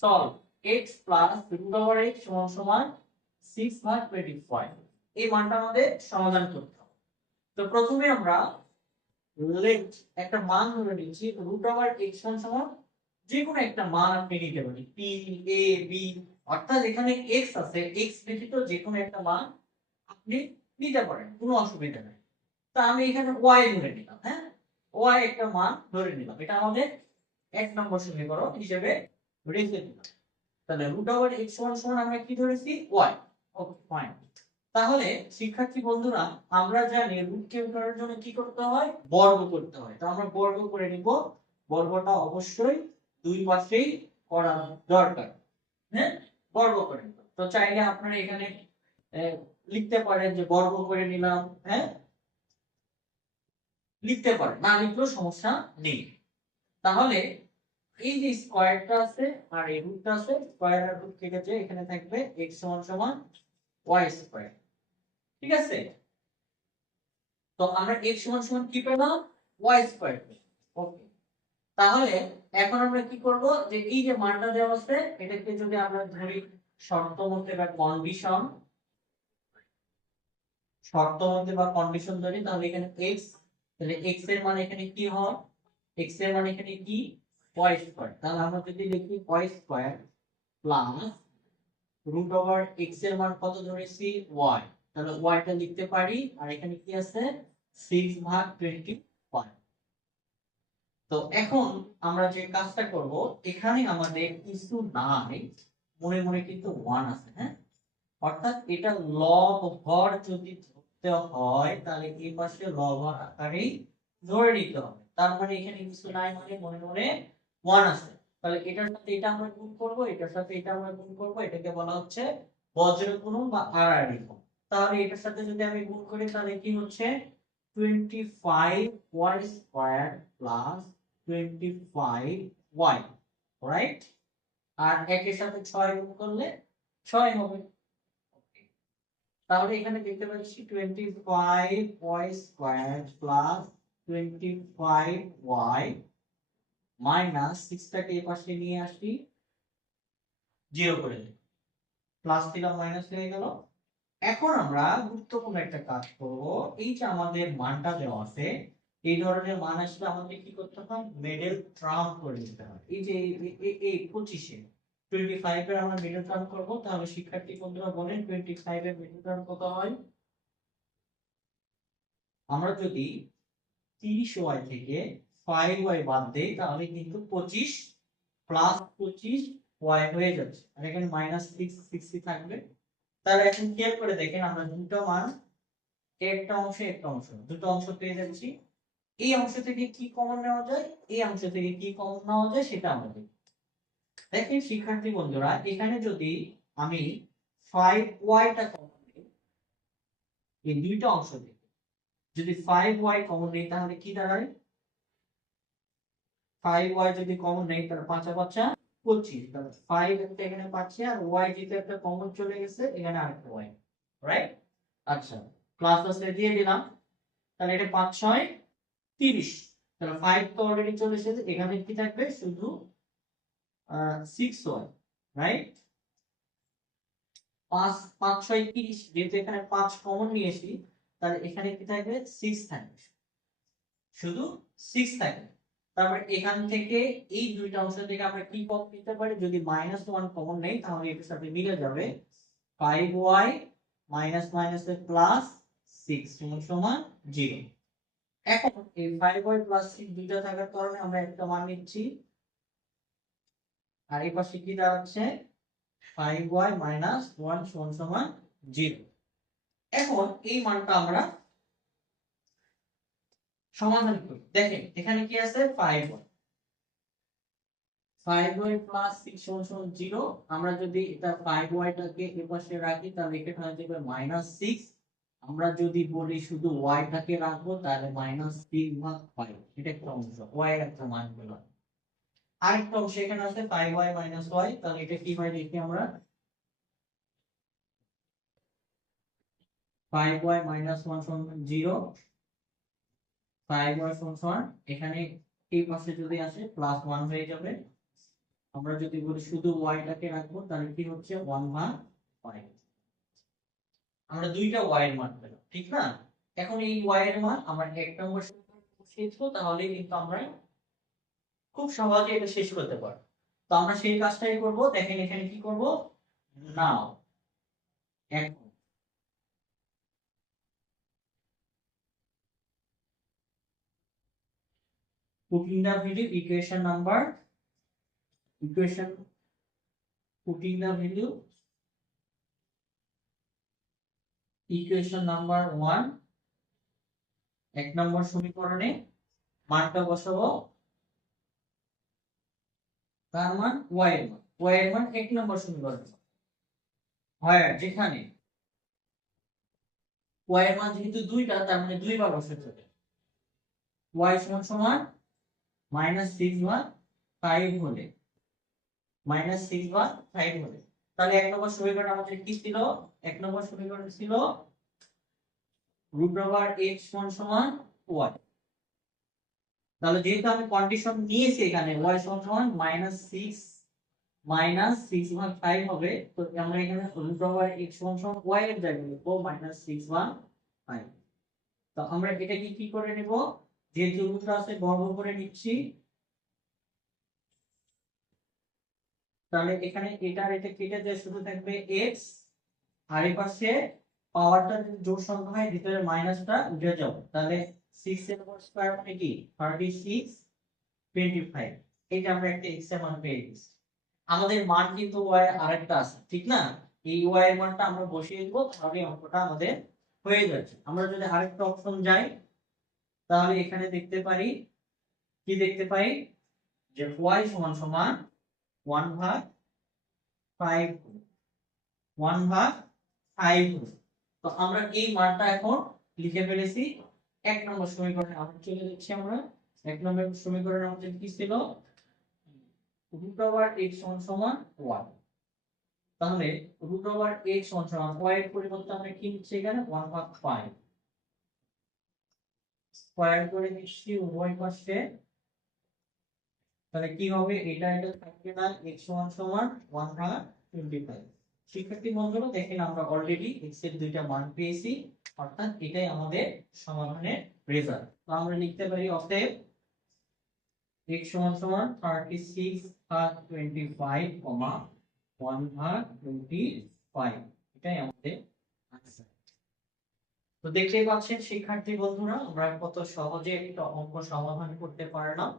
Solve x plus root over x সমান সমান 6/25 এই মানটা আমাদের সমাধান করতে হবে। তো প্রথমে আমরা লেট একটা মান ধরে নিচ্ছি রুট ওভার x সমান সমান যে কোনো একটা মান আপনি নিতে পারেন p a b, অর্থাৎ এখানে x আছে, x ব্যতীত যে কোনো একটা মান আপনি নিতে পারেন, কোনো অসুবিধা নেই। তা আমি এখানে y ধরে নিলাম, হ্যাঁ y একটা মান ধরে নিলাম, এটা আমাদের এক নম্বর সমীকরণ হিসেবে রেখে দিলাম। তাহলে রুট ওভার x সমান সমান আমরা কি ধরেছি y। Okay fine. তাহলে শিক্ষার্থী বন্ধুরা আমরা জানি রুট কে উঠানোর জন্য কি করতে হয়, বর্গ করতে হয়। তো আমরা বর্গ করে নিব, বর্গটা অবশ্যই দুই পাশেই করা দরকার, হ্যাঁ বর্গ করে নিব। তো চাইলে আপনারা এখানে লিখতে পারেন যে বর্গ করে নিলাম, হ্যাঁ লিখতে পারেন, না লিখলেও সমস্যা নেই। তাহলে এই যে স্কয়ারটা আছে আর এই রুটটা আছে, স্কয়ার আর রুট কেটে এখানে থাকবে x সমান সমান y স্কয়ার, ঠিক আছে। তো আমরা x সমান সমান কি পেলাম, y স্কয়ার। ওকে, তাহলে এখন আমরা কি করব, যে এই যে মানটা দেওয়া আছে এটাকে যদি আমরা ধরি শর্ত মতে বা কন্ডিশন, শর্ত মতে বা কন্ডিশন ধরি, তাহলে এখানে x, তাহলে x এর মান এখানে কি হয়, x এর মান এখানে কি y স্কয়ার। তাহলে আমরা যদি লিখি y square plus root over x এর মান কত ধরেছি y, তাহলে y টা লিখতে পারি, আর এখানে কি আছে 6/25। তো এখন আমরা যে কাজটা করব, এখানে আমাদের কিছু নাই, মনে মনে কিন্তু 1 আছে, হ্যাঁ অর্থাৎ এটা লব হর যদি ধরতে হয় তাহলে এই পাশে লব হর আকারেই ধরে নিতে হবে। তার মানে এখানে কিছু নাই, মানে মনে মনে 1 আছে। তাহলে এটার সাথে এটা আমরা গুণ করব, এটার সাথে এটা আমরা গুণ করব, এটাকে বলা হচ্ছে বজ্র গুণন বা আড়াআড়ি গুণ। তাহলে এটার সাথে যদি আমি গুণ করি তাহলে কি হচ্ছে 25y square plus 25y, right. আর একের সাথে 6 গুণ করলে 6 হবে। তাহলে এখানে দেখতে পাচ্ছি 25y square plus 25y minus 6 টাকে এই পাশে নিয়ে আসি, 0 করে দিই, প্লাস দিলাম মাইনাস হয়ে গেল। এখন আমরা গুরুত্বপূর্ণ একটা কাজ করব, এই যে আমাদের মানটা দেওয়া আছে, এই ধরনের মান আসলে আমাদের কি করতে হয়, মিডল টার্ম করে দিতে হয়। এই যে এই 25 এ 25 এর আমরা মিডল টার্ম করব, তাহলে শিক্ষার্থী বন্ধুরা বলেন 25 এর মিডল টার্ম কত হয়। আমরা যদি 30y থেকে 5y বাদ দেই তাহলে কিন্তু 25 প্লাস 25y হয়ে যাচ্ছে, আর এখানে মাইনাস 6 থাকবে। তাহলে এখন খেয়াল করে দেখেন আমরা দুটো মান, একটা অংশ দুটো অংশ পেয়ে যাচ্ছি। এই অংশ থেকে কি কমন নেওয়া যায়, এই অংশ থেকে কি কমন নেওয়া যায় সেটা আমরা দেখি। দেখেন শিক্ষার্থী বন্ধুরা, এখানে যদি আমি 5y টা কমন নিই এই দুইটা অংশ থেকে, যদি 5y কমন নিই তাহলে কি দাঁড়ায়, 5y যদি কমন নেই তাহলে 5 আর 5 25, তাহলে 5 একটা এখানে পাচ্ছি, আর y যেটা একটা কমন চলে গেছে এখানে আরেকটা y, রাইট। আচ্ছা, প্লাস প্লাস দিয়ে দিলাম, তাহলে এটা 5 6 30, তাহলে 5 তো অলরেডি চলে এসেছে, এখানে কি থাকবে শুধু 6y, রাইট। 5 5 6 30, যেহেতু এখানে 5 কমন নিয়েছি তাহলে এখানে কি থাকবে 6 থাকবে, শুধু 6 থাকবে। তারপর এখান থেকে এই দুইটা অংশ থেকে আমরা কি কমন নিতে পারি, যদি -1 কমন নেই তাহলে এর সাথে মিলে যাবে 5y মাইনাস মাইনাসে প্লাস 6 সমান 0। এখন এই 5y প্লাস 6 দুইটা থাকার কারণে আমরা একটা মান নিচ্ছি, আর এই পাশে কি দাঁড়াচ্ছে 5y মাইনাস 1 সমান 0। এখন এই মানটা আমরা সমাধান করি। দেখেন এখানে কি আছে 5y, 5y প্লাস 6 সমান 0। আমরা যদি এটা 5y টাকে এই পাশে রাখি তাহলে এখানে হয়ে যাবে -6। আমরা যদি বলি শুধু y টাকে রাখবো তাহলে -3/5, এটা একটা অংশ, y এর একটা মান পেলাম। আরেকটা অংশ এখানে আছে 5y y, তাহলে এটা কি হয় দেখি আমরা, 5y 1 সমান 0, 5y সমান এখানে এই পাশে যদি আসে +1 হয়ে যাবে, আমরা যদি বলি শুধু ওয়াইটাকে রাখবো তাহলে কি হচ্ছে 1/5। আমরা দুইটা ওয়াই এর মান পেলাম, ঠিক না? এখন এই ওয়াই এর মান আমরা এক নম্বর বসিয়ে দেবো, তাহলে কিন্তু আমরা খুব সহজে এটা শেষ করতে পারবো। তো আমরা সেই কাজটাই করব। দেখেন এখানে কি করব, নাও এখন putting the value equation putting the value equation number 1 এক নম্বর সমীকরণে মানটা বসাবো। তার মান y এর মান, y এর মান এক নম্বর সমীকরণে হয় যেখানে y এর মান যেহেতু দুইটা, তার মানে দুইবার বসাতে হবে। y সমান সমান -6/5 হলে -6/5 হলে তাহলে এক নম্বর সমীকরণ আমাদের কি ছিল? এক নম্বর সমীকরণ ছিল √x সমান y। তাহলে যেহেতু আমি কন্ডিশন নিয়েছি এখানে y সমান -6/5 হবে, তো আমরা এখানে √x সমান y এর জায়গায় লিখব -6/5। তো আমরা এটাকে কি করে নেব, যে রুটটা আছে বর্গ করে নিচ্ছি। তাহলে এখানে এটা কেটে দিয়ে শুধু থাকবে x, আর এই পাশে পাওয়ারটা যদি জোড় সংখ্যা হয় ভিতরে মাইনাসটা উঠে যাবে, তাহলে 6 এর উপর স্কয়ার মানে কি 36/25। এইটা আমরা একটা x এর মান পেয়ে গেছি। আমাদের মান কিন্তু y আরেকটা আছে, ঠিক না? এই y এর মানটা আমরা বসিয়ে দেব, তাহলে অঙ্কটা আমাদের হয়ে যাচ্ছে। আমরা যদি আরেকটা অপশন যাই, তাহলে এখানে দেখতে পারি কি দেখতে পাই যে y সমান সমান 1/5 1/5। তো আমরা এই মানটা এখন লিখে ফেলেছি এক নম্বর সমীকরণে। আমরা চলে যাচ্ছি, আমরা এক নম্বর সমীকরণে আমাদের কি ছিল, √x সমান 1। তাহলে √x সমান y এর পরিবর্তে আমরা কি নিচ্ছি এখানে 1/5 স্কয়ার করে নিচ্ছি উভয় পাশে। তাহলে কি হবে, এটা থাকবে না, x সমান 1/25। শিক্ষার্থী বন্ধুরা দেখেন আমরা অলরেডি x এর দুইটা মান পেয়েছি, অর্থাৎ এটাই আমাদের সমাধানের রেজাল্ট। তো আমরা লিখতে পারি অতএব x সমান 36/25, 1/25, এটাই আমাদের आंसर। তো দেখতেই পাচ্ছেন শিক্ষার্থী বন্ধুরা, আমরা কত সহজে একটা অঙ্ক সমাধান করতে পারলাম।